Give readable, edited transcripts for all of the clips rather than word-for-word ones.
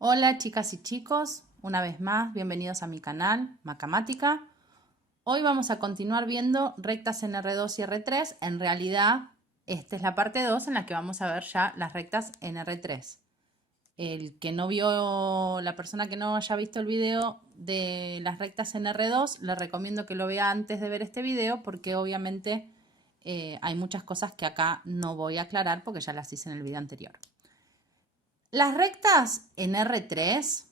Hola chicas y chicos, una vez más, bienvenidos a mi canal Macamática. Hoy vamos a continuar viendo rectas en R2 y R3. En realidad, esta es la parte 2 en la que vamos a ver ya las rectas en R3. La persona que no haya visto el video de las rectas en R2, le recomiendo que lo vea antes de ver este video porque obviamente hay muchas cosas que acá no voy a aclarar porque ya las hice en el video anterior. Las rectas en R3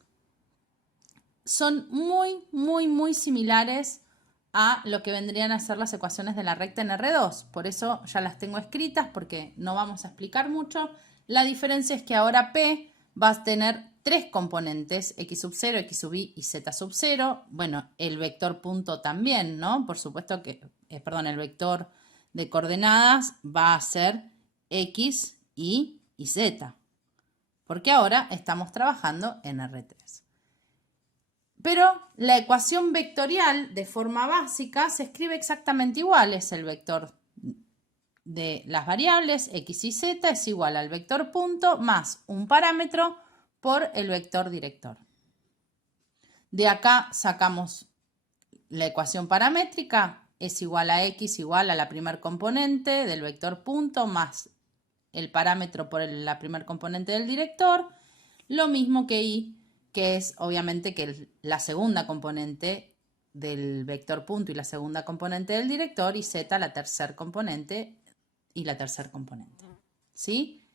son muy similares a lo que vendrían a ser las ecuaciones de la recta en R2. Por eso ya las tengo escritas porque no vamos a explicar mucho. La diferencia es que ahora P va a tener tres componentes, x sub 0, x sub y z sub 0. Bueno, el vector punto también, ¿no? Por supuesto que, el vector de coordenadas va a ser x, y z. Porque ahora estamos trabajando en R3. Pero la ecuación vectorial de forma básica se escribe exactamente igual. Es el vector de las variables x y z es igual al vector punto más un parámetro por el vector director. De acá sacamos la ecuación paramétrica, es igual a x igual a la primer componente del vector punto más el parámetro por la primer componente del director, lo mismo que y, que es obviamente que la segunda componente del vector punto y la segunda componente del director, y z la tercer componente y la tercer componente. ¿Sí?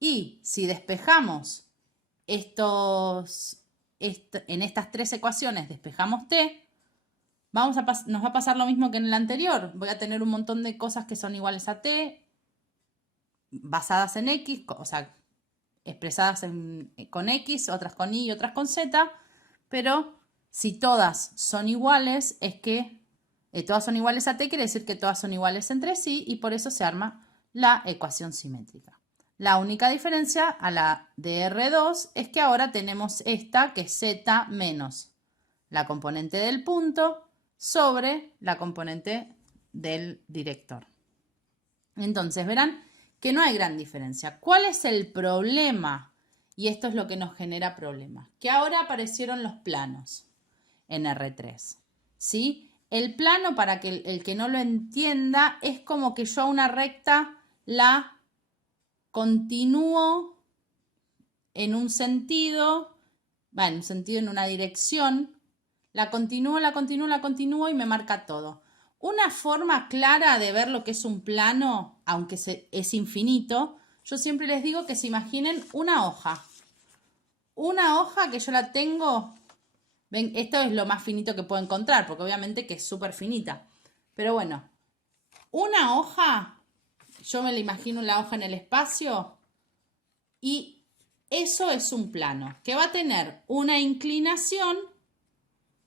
Y si despejamos en estas tres ecuaciones, despejamos t, nos va a pasar lo mismo que en el anterior. Voy a tener un montón de cosas que son iguales a t, basadas en x, o sea, expresadas con x, otras con y, otras con z, pero si todas son iguales, es que todas son iguales a t, quiere decir que todas son iguales entre sí y por eso se arma la ecuación simétrica. La única diferencia a la de R2 es que ahora tenemos esta, que es z menos la componente del punto sobre la componente del director. Entonces, verán que no hay gran diferencia. ¿Cuál es el problema? Y esto es lo que nos genera problemas. Que ahora aparecieron los planos en R3. ¿Sí? El plano, para que el que no lo entienda, es como que yo a una recta la continúo en un sentido, en una dirección, la continúo y me marca todo. Una forma clara de ver lo que es un plano, aunque es infinito, yo siempre les digo que se imaginen una hoja. Una hoja que yo la tengo, ven, esto es lo más finito que puedo encontrar, porque obviamente que es súper finita. Pero bueno, una hoja, yo me la imagino la hoja en el espacio y eso es un plano que va a tener una inclinación,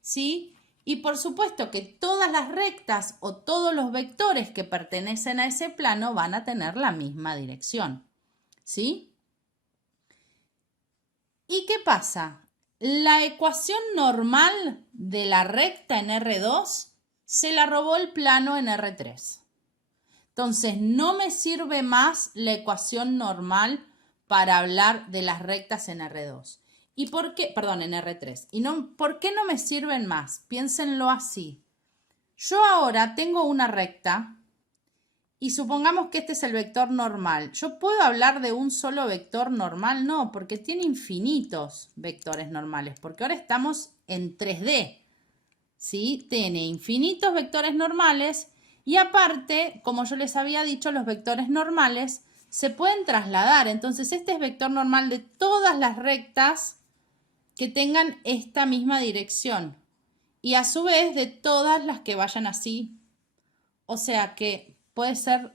¿sí? Y por supuesto que todas las rectas o todos los vectores que pertenecen a ese plano van a tener la misma dirección, ¿sí? ¿Y qué pasa? La ecuación normal de la recta en R2 se la robó el plano en R3. Entonces no me sirve más la ecuación normal para hablar de las rectas en R2. ¿Y por qué? Perdón, en R3. ¿Por qué no me sirven más? Piénsenlo así. Yo ahora tengo una recta y supongamos que este es el vector normal. ¿Yo puedo hablar de un solo vector normal? No, porque tiene infinitos vectores normales, porque ahora estamos en 3D. ¿Sí? Tiene infinitos vectores normales y aparte, como yo les había dicho, los vectores normales se pueden trasladar. Entonces, este es vector normal de todas las rectas que tengan esta misma dirección y a su vez de todas las que vayan así. O sea que puede ser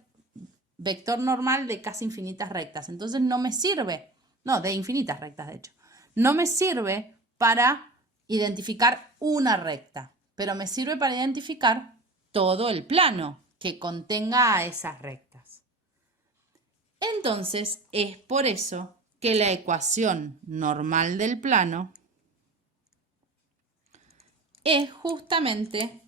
vector normal de casi infinitas rectas. Entonces no me sirve, no, de infinitas rectas de hecho, no me sirve para identificar una recta, pero me sirve para identificar todo el plano que contenga a esas rectas. Entonces es por eso que la ecuación normal del plano es justamente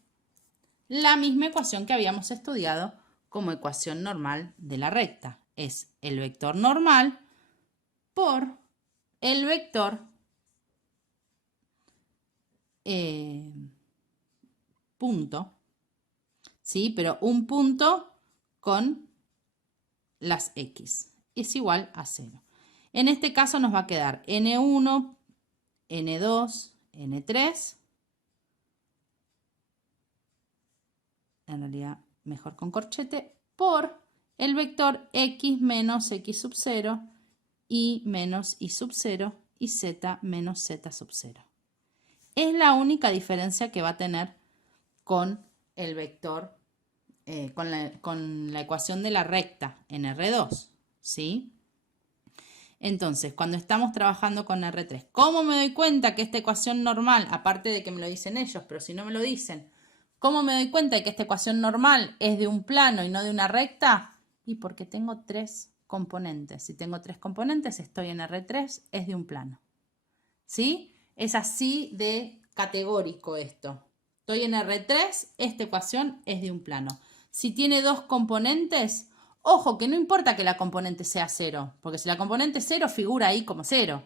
la misma ecuación que habíamos estudiado como ecuación normal de la recta. Es el vector normal por el vector punto, ¿sí? Pero un punto con las X es igual a 0. En este caso nos va a quedar N1, N2, N3. En realidad, mejor con corchete, por el vector X menos X sub 0, Y menos Y sub 0 y Z menos Z sub 0. Es la única diferencia que va a tener con el vector, con la ecuación de la recta en R2, ¿sí? Entonces, cuando estamos trabajando con R3, ¿cómo me doy cuenta que esta ecuación normal, aparte de que me lo dicen ellos, pero si no me lo dicen, ¿cómo me doy cuenta de que esta ecuación normal es de un plano y no de una recta? Y porque tengo 3 componentes. Si tengo 3 componentes, estoy en R3, es de un plano. ¿Sí? Es así de categórico esto. Estoy en R3, esta ecuación es de un plano. Si tiene 2 componentes, ojo, que no importa que la componente sea 0, porque si la componente es 0 figura ahí como 0.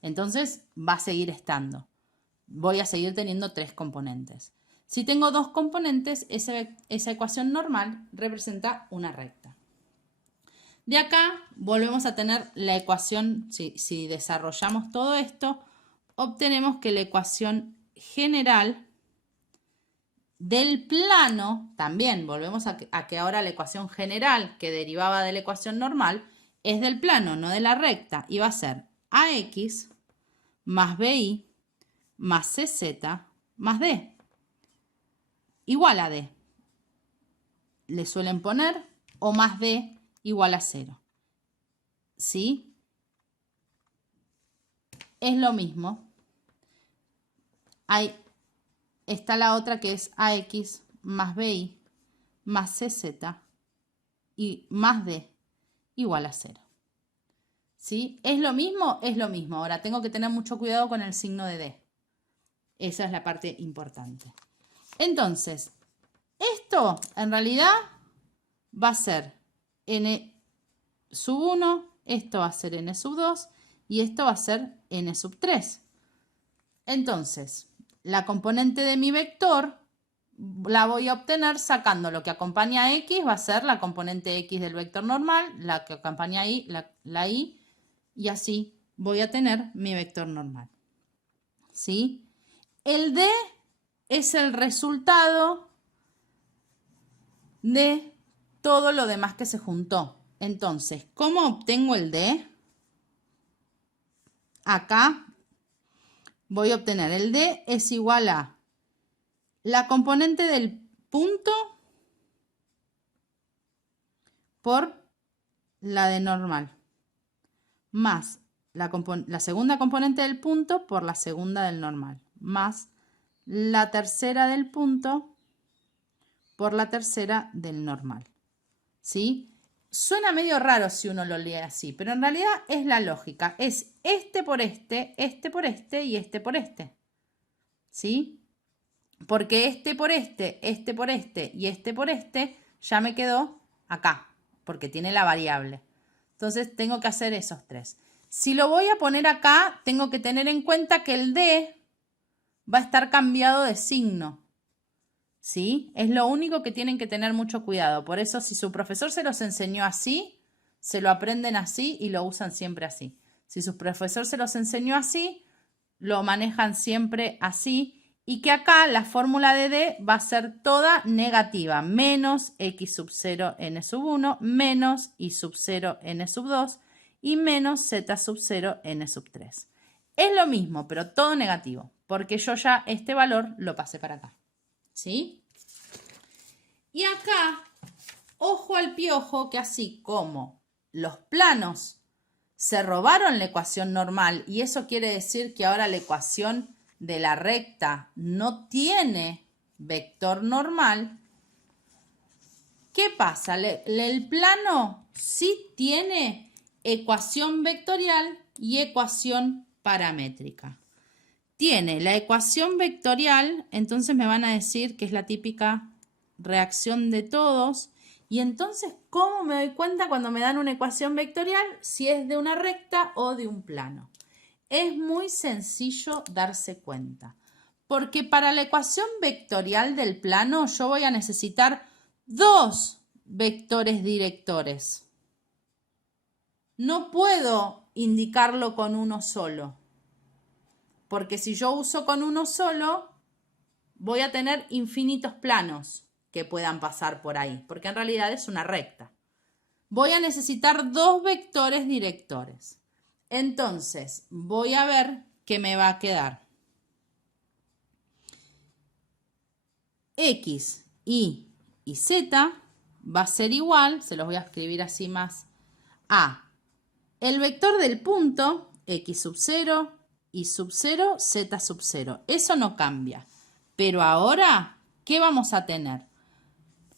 Entonces va a seguir estando. Voy a seguir teniendo 3 componentes. Si tengo 2 componentes, esa ecuación normal representa una recta. De acá volvemos a tener la ecuación, si desarrollamos todo esto, obtenemos que la ecuación general del plano, también volvemos a que ahora la ecuación general que derivaba de la ecuación normal es del plano, no de la recta, y va a ser AX más BY más CZ más D igual a D. Le suelen poner o más D igual a 0. ¿Sí? Es lo mismo. Está la otra que es AX más BY más CZ y más D igual a 0. ¿Sí? ¿Es lo mismo? Es lo mismo. Ahora tengo que tener mucho cuidado con el signo de D. Esa es la parte importante. Entonces, esto en realidad va a ser N sub 1, esto va a ser N sub 2 y esto va a ser N sub 3. Entonces, la componente de mi vector la voy a obtener sacando lo que acompaña a X, va a ser la componente X del vector normal, la que acompaña a Y, la Y, y así voy a tener mi vector normal. ¿Sí? El D es el resultado de todo lo demás que se juntó. Entonces, ¿cómo obtengo el D? Acá voy a obtener el D es igual a la componente del punto por la de normal, más la segunda componente del punto por la segunda del normal, más la tercera del punto por la tercera del normal. ¿Sí? Suena medio raro si uno lo lee así, pero en realidad es la lógica. Es este por este por este y este por este. ¿Sí? Porque este por este y este por este ya me quedó acá, porque tiene la variable. Entonces tengo que hacer esos 3. Si lo voy a poner acá, tengo que tener en cuenta que el D va a estar cambiado de signo. ¿Sí? Es lo único que tienen que tener mucho cuidado. Por eso, si su profesor se los enseñó así, se lo aprenden así y lo usan siempre así. Si su profesor se los enseñó así, lo manejan siempre así. Y que acá la fórmula de D va a ser toda negativa. Menos X sub 0 N sub 1, menos Y sub 0 N sub 2 y menos Z sub 0 N sub 3. Es lo mismo, pero todo negativo, porque yo ya este valor lo pasé para acá. ¿Sí? Y acá, ojo al piojo, que así como los planos se robaron la ecuación normal, y eso quiere decir que ahora la ecuación de la recta no tiene vector normal, ¿qué pasa? El plano sí tiene ecuación vectorial y ecuación paramétrica. Tiene la ecuación vectorial, entonces me van a decir que es la típica reacción de todos. Y entonces, ¿cómo me doy cuenta cuando me dan una ecuación vectorial si es de una recta o de un plano? Es muy sencillo darse cuenta, Porque para la ecuación vectorial del plano yo voy a necesitar dos vectores directores. No puedo indicarlo con uno solo. Porque si yo uso con uno solo, voy a tener infinitos planos que puedan pasar por ahí. Porque en realidad es una recta. Voy a necesitar dos vectores directores. Entonces, voy a ver qué me va a quedar. X, Y y Z va a ser igual, se los voy a escribir así más, a el vector del punto, X sub 0, Y sub 0, Z sub 0. Eso no cambia. Pero ahora, ¿qué vamos a tener?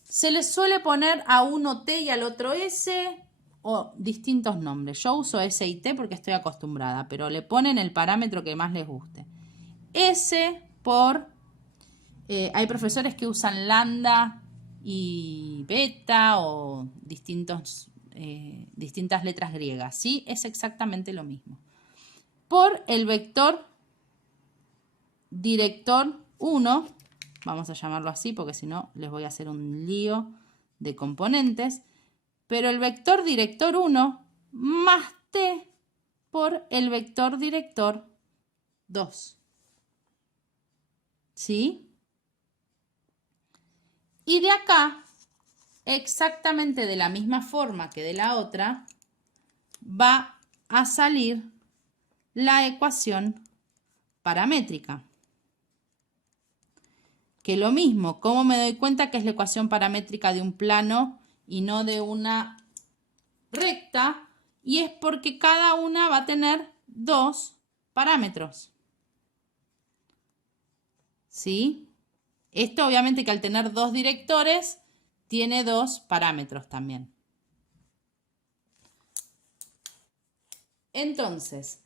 Se les suele poner a uno T y al otro S o distintos nombres. Yo uso S y T porque estoy acostumbrada, pero le ponen el parámetro que más les guste. S por... hay profesores que usan lambda y beta o distintas letras griegas. ¿Sí? Es exactamente lo mismo. Por el vector director 1, vamos a llamarlo así porque si no les voy a hacer un lío de componentes, pero el vector director 1 más t por el vector director 2. ¿Sí? Y de acá, exactamente de la misma forma que de la otra, va a salir la ecuación paramétrica. Que lo mismo, ¿cómo me doy cuenta que es la ecuación paramétrica de un plano y no de una recta? Y es porque cada una va a tener dos parámetros. ¿Sí? Esto obviamente que al tener dos directores tiene dos parámetros también. Entonces,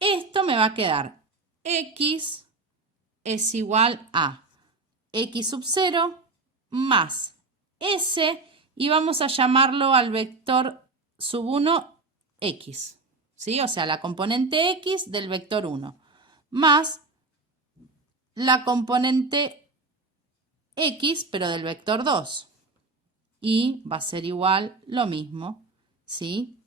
esto me va a quedar x es igual a x sub 0 más s y vamos a llamarlo al vector sub 1 x. ¿Sí? O sea, la componente x del vector 1 más la componente x, pero del vector 2. Y va a ser igual lo mismo, ¿sí?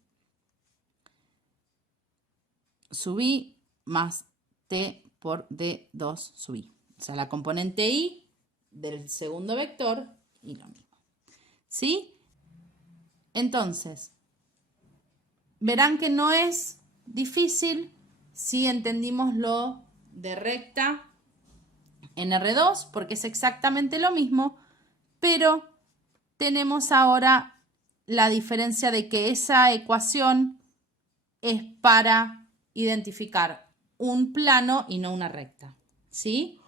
Sub i más t por d2 sub i. O sea, la componente i del segundo vector y lo mismo. ¿Sí? Entonces, verán que no es difícil si entendimos lo de recta en R2, porque es exactamente lo mismo, pero tenemos ahora la diferencia de que esa ecuación es para identificar un plano y no una recta, ¿sí?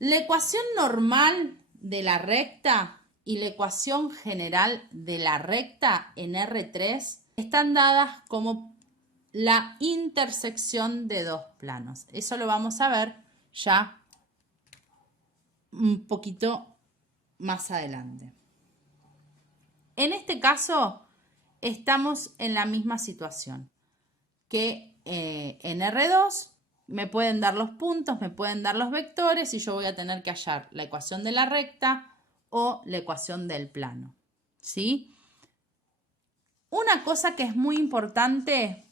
La ecuación normal de la recta y la ecuación general de la recta en R3 están dadas como la intersección de dos planos. Eso lo vamos a ver ya un poquito más adelante. En este caso, estamos en la misma situación que en R2 me pueden dar los puntos, me pueden dar los vectores y yo voy a tener que hallar la ecuación de la recta o la ecuación del plano. ¿Sí? Una cosa que es muy importante,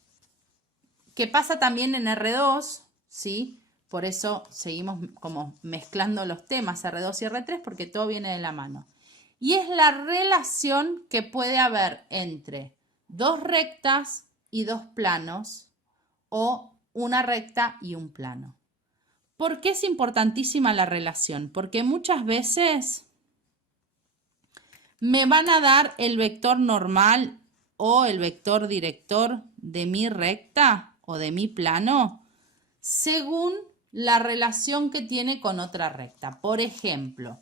que pasa también en R2, ¿sí? Por eso seguimos como mezclando los temas R2 y R3 porque todo viene de la mano. Y es la relación que puede haber entre dos rectas y dos planos o una recta y un plano. ¿Por qué es importantísima la relación? Porque muchas veces me van a dar el vector normal o el vector director de mi recta o de mi plano según la relación que tiene con otra recta. Por ejemplo,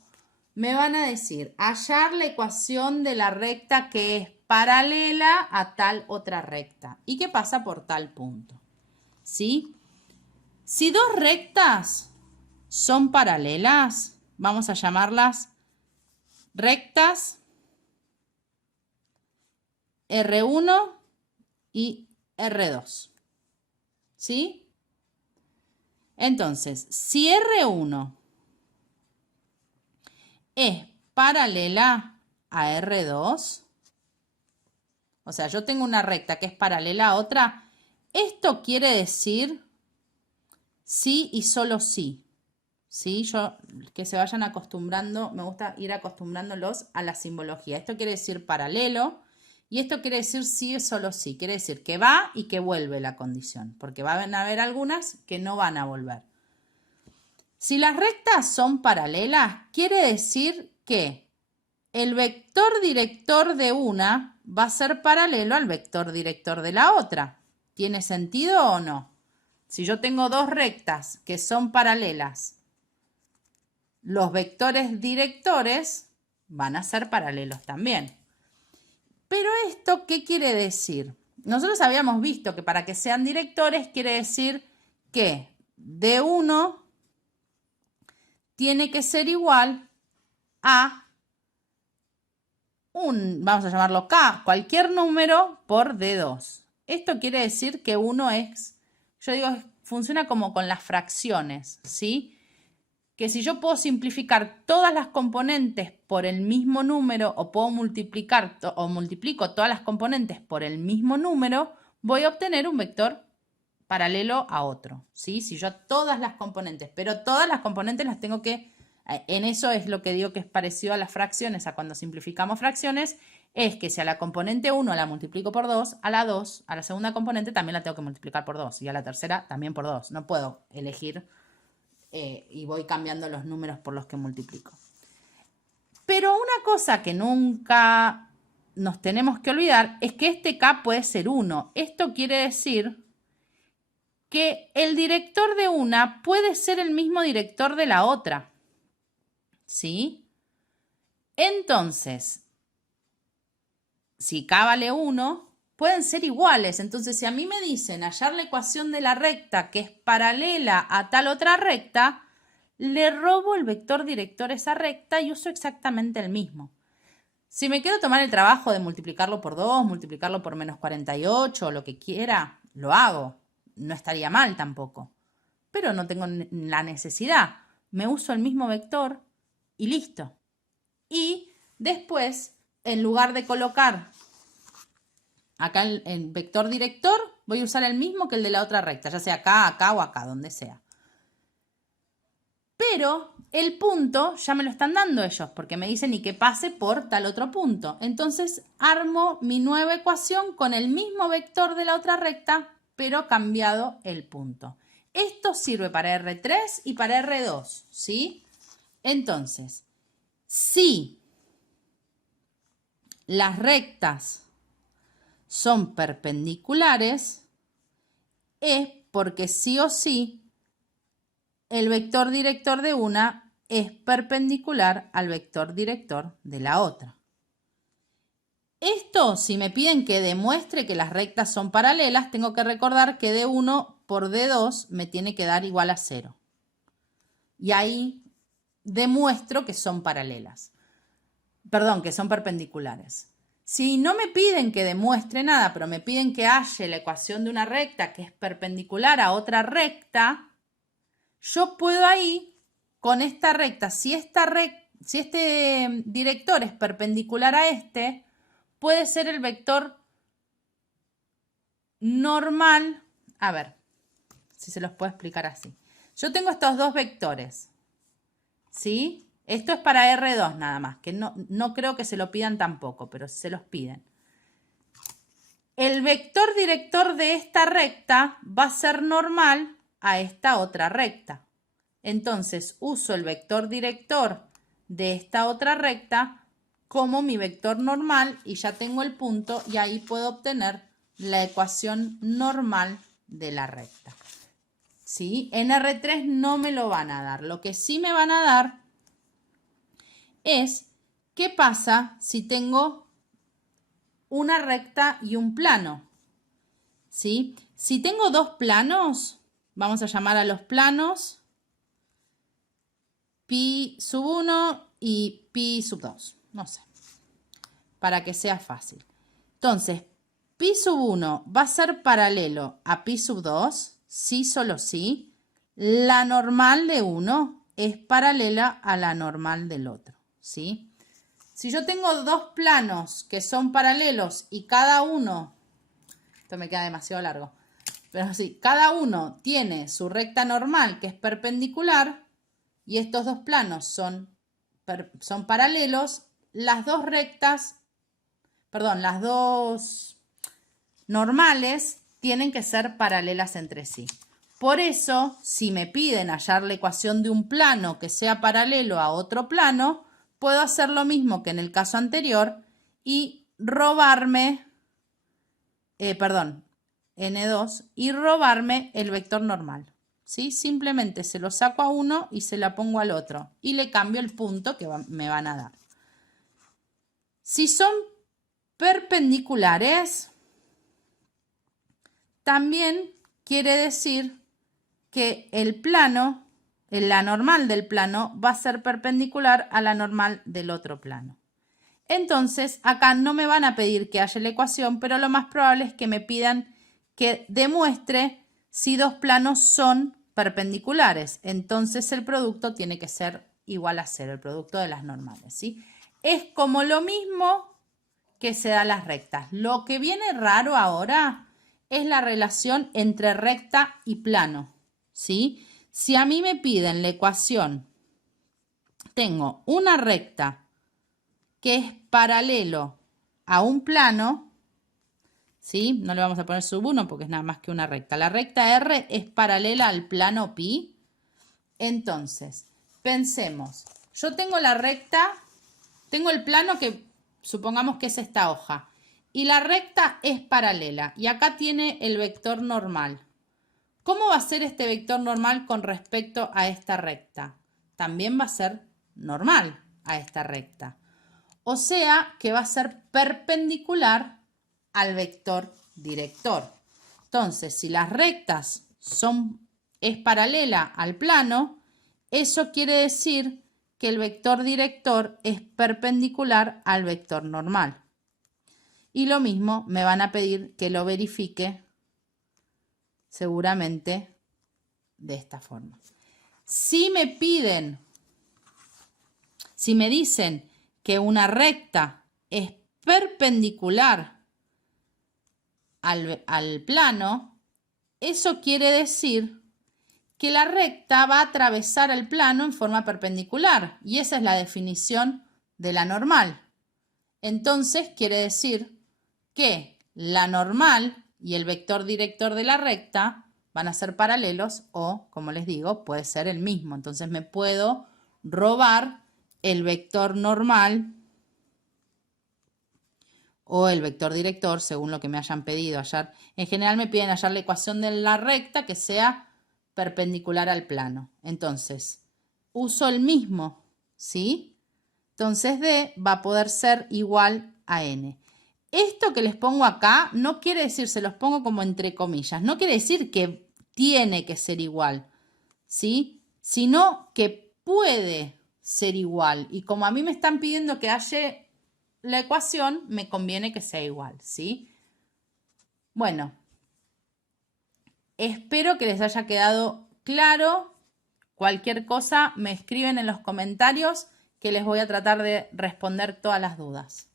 me van a decir hallar la ecuación de la recta que es paralela a tal otra recta y que pasa por tal punto. ¿Sí? Si dos rectas son paralelas, vamos a llamarlas rectas R1 y R2. ¿Sí? Entonces, si R1 es paralela a R2, o sea, yo tengo una recta que es paralela a otra, esto quiere decir sí y solo sí. ¿Sí? Que se vayan acostumbrando, me gusta ir acostumbrándolos a la simbología. Esto quiere decir paralelo y esto quiere decir sí y solo sí. Quiere decir que va y que vuelve la condición, porque van a haber algunas que no van a volver. Si las rectas son paralelas, quiere decir que el vector director de una va a ser paralelo al vector director de la otra. ¿Tiene sentido o no? Si yo tengo dos rectas que son paralelas, los vectores directores van a ser paralelos también. Pero esto, ¿qué quiere decir? Nosotros habíamos visto que para que sean directores quiere decir que D1 tiene que ser igual a vamos a llamarlo K, cualquier número por D2. Esto quiere decir que 1 es, yo digo, funciona como con las fracciones, ¿sí? Que si yo puedo simplificar todas las componentes por el mismo número o puedo multiplicar o multiplico todas las componentes por el mismo número, voy a obtener un vector paralelo a otro, ¿sí? Si yo todas las componentes, pero todas las componentes las tengo que, en eso es lo que digo que es parecido a las fracciones, a cuando simplificamos fracciones, es que si a la componente 1 la multiplico por 2, a la segunda componente también la tengo que multiplicar por 2 y a la tercera también por 2. No puedo elegir y voy cambiando los números por los que multiplico. Pero una cosa que nunca nos tenemos que olvidar es que este K puede ser 1. Esto quiere decir que el director de una puede ser el mismo director de la otra. ¿Sí? Entonces, si K vale 1, pueden ser iguales. Entonces, si a mí me dicen hallar la ecuación de la recta que es paralela a tal otra recta, le robo el vector director a esa recta y uso exactamente el mismo. Si me quiero tomar el trabajo de multiplicarlo por 2, multiplicarlo por menos 48 o lo que quiera, lo hago. No estaría mal tampoco. Pero no tengo la necesidad. Me uso el mismo vector y listo. Y después, en lugar de colocar acá el vector director, voy a usar el mismo que el de la otra recta, ya sea acá o acá, donde sea. Pero el punto ya me lo están dando ellos, porque me dicen y que pase por tal otro punto. Entonces armo mi nueva ecuación con el mismo vector de la otra recta, pero cambiado el punto. Esto sirve para R3 y para R2, ¿sí? Entonces, si las rectas son perpendiculares, es porque sí o sí el vector director de una es perpendicular al vector director de la otra. Esto, si me piden que demuestre que las rectas son paralelas, tengo que recordar que D1 por D2 me tiene que dar igual a 0. Y ahí demuestro que son paralelas. Perdón, que son perpendiculares. Si no me piden que demuestre nada, pero me piden que halle la ecuación de una recta que es perpendicular a otra recta, yo puedo ahí, con esta recta, si este director es perpendicular a este, puede ser el vector normal. A ver, si se los puedo explicar así. Yo tengo estos dos vectores, ¿sí? Esto es para R2 nada más, que no creo que se lo pidan tampoco, pero se los piden. El vector director de esta recta va a ser normal a esta otra recta. Entonces uso el vector director de esta otra recta como mi vector normal y ya tengo el punto y ahí puedo obtener la ecuación normal de la recta. ¿Sí? En R3 no me lo van a dar. Lo que sí me van a dar es qué pasa si tengo una recta y un plano. ¿Sí? Si tengo dos planos, vamos a llamar a los planos pi sub 1 y pi sub 2, no sé, para que sea fácil. Entonces, pi sub 1 va a ser paralelo a pi sub 2, sí, solo sí. la normal de uno es paralela a la normal del otro, ¿sí? Si yo tengo dos planos que son paralelos y cada uno, esto me queda demasiado largo, pero sí, cada uno tiene su recta normal que es perpendicular y estos dos planos son paralelos, las dos rectas, perdón, las dos normales tienen que ser paralelas entre sí. Por eso, si me piden hallar la ecuación de un plano que sea paralelo a otro plano, puedo hacer lo mismo que en el caso anterior y robarme, N2, y robarme el vector normal. ¿Sí? Simplemente se lo saco a uno y se la pongo al otro y le cambio el punto que me van a dar. Si son perpendiculares, también quiere decir que el plano, la normal del plano, va a ser perpendicular a la normal del otro plano. Entonces, acá no me van a pedir que haya la ecuación, pero lo más probable es que me pidan que demuestre si dos planos son perpendiculares. Entonces, el producto tiene que ser igual a 0, el producto de las normales, ¿sí? Es como lo mismo que se da a las rectas. Lo que viene raro ahora es la relación entre recta y plano, ¿sí? Si a mí me piden la ecuación, tengo una recta que es paralelo a un plano, ¿sí? No le vamos a poner sub 1 porque es nada más que una recta. La recta R es paralela al plano pi. Entonces, pensemos, yo tengo la recta, tengo el plano que supongamos que es esta hoja. Y la recta es paralela. Y acá tiene el vector normal. ¿Cómo va a ser este vector normal con respecto a esta recta? También va a ser normal a esta recta. O sea que va a ser perpendicular al vector director. Entonces, si las rectas es paralela al plano, eso quiere decir que el vector director es perpendicular al vector normal. Y lo mismo me van a pedir que lo verifique seguramente de esta forma. Si me dicen que una recta es perpendicular al plano, eso quiere decir que la recta va a atravesar el plano en forma perpendicular. Y esa es la definición de la normal. Entonces quiere decir que la normal y el vector director de la recta van a ser paralelos o, como les digo, puede ser el mismo. Entonces me puedo robar el vector normal o el vector director según lo que me hayan pedido hallar. En general me piden hallar la ecuación de la recta que sea perpendicular al plano. Entonces, uso el mismo, ¿sí? Entonces D va a poder ser igual a N. Esto que les pongo acá no quiere decir, se los pongo como entre comillas, no quiere decir que tiene que ser igual, ¿sí? Sino que puede ser igual. Y como a mí me están pidiendo que haya la ecuación, me conviene que sea igual, ¿sí? Bueno, espero que les haya quedado claro. Cualquier cosa me escriben en los comentarios que les voy a tratar de responder todas las dudas.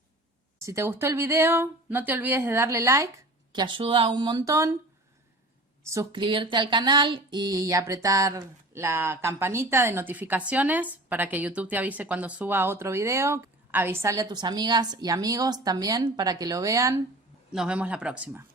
Si te gustó el video, no te olvides de darle like, que ayuda un montón. Suscribirte al canal y apretar la campanita de notificaciones para que YouTube te avise cuando suba otro video. Avisarle a tus amigas y amigos también para que lo vean. Nos vemos la próxima.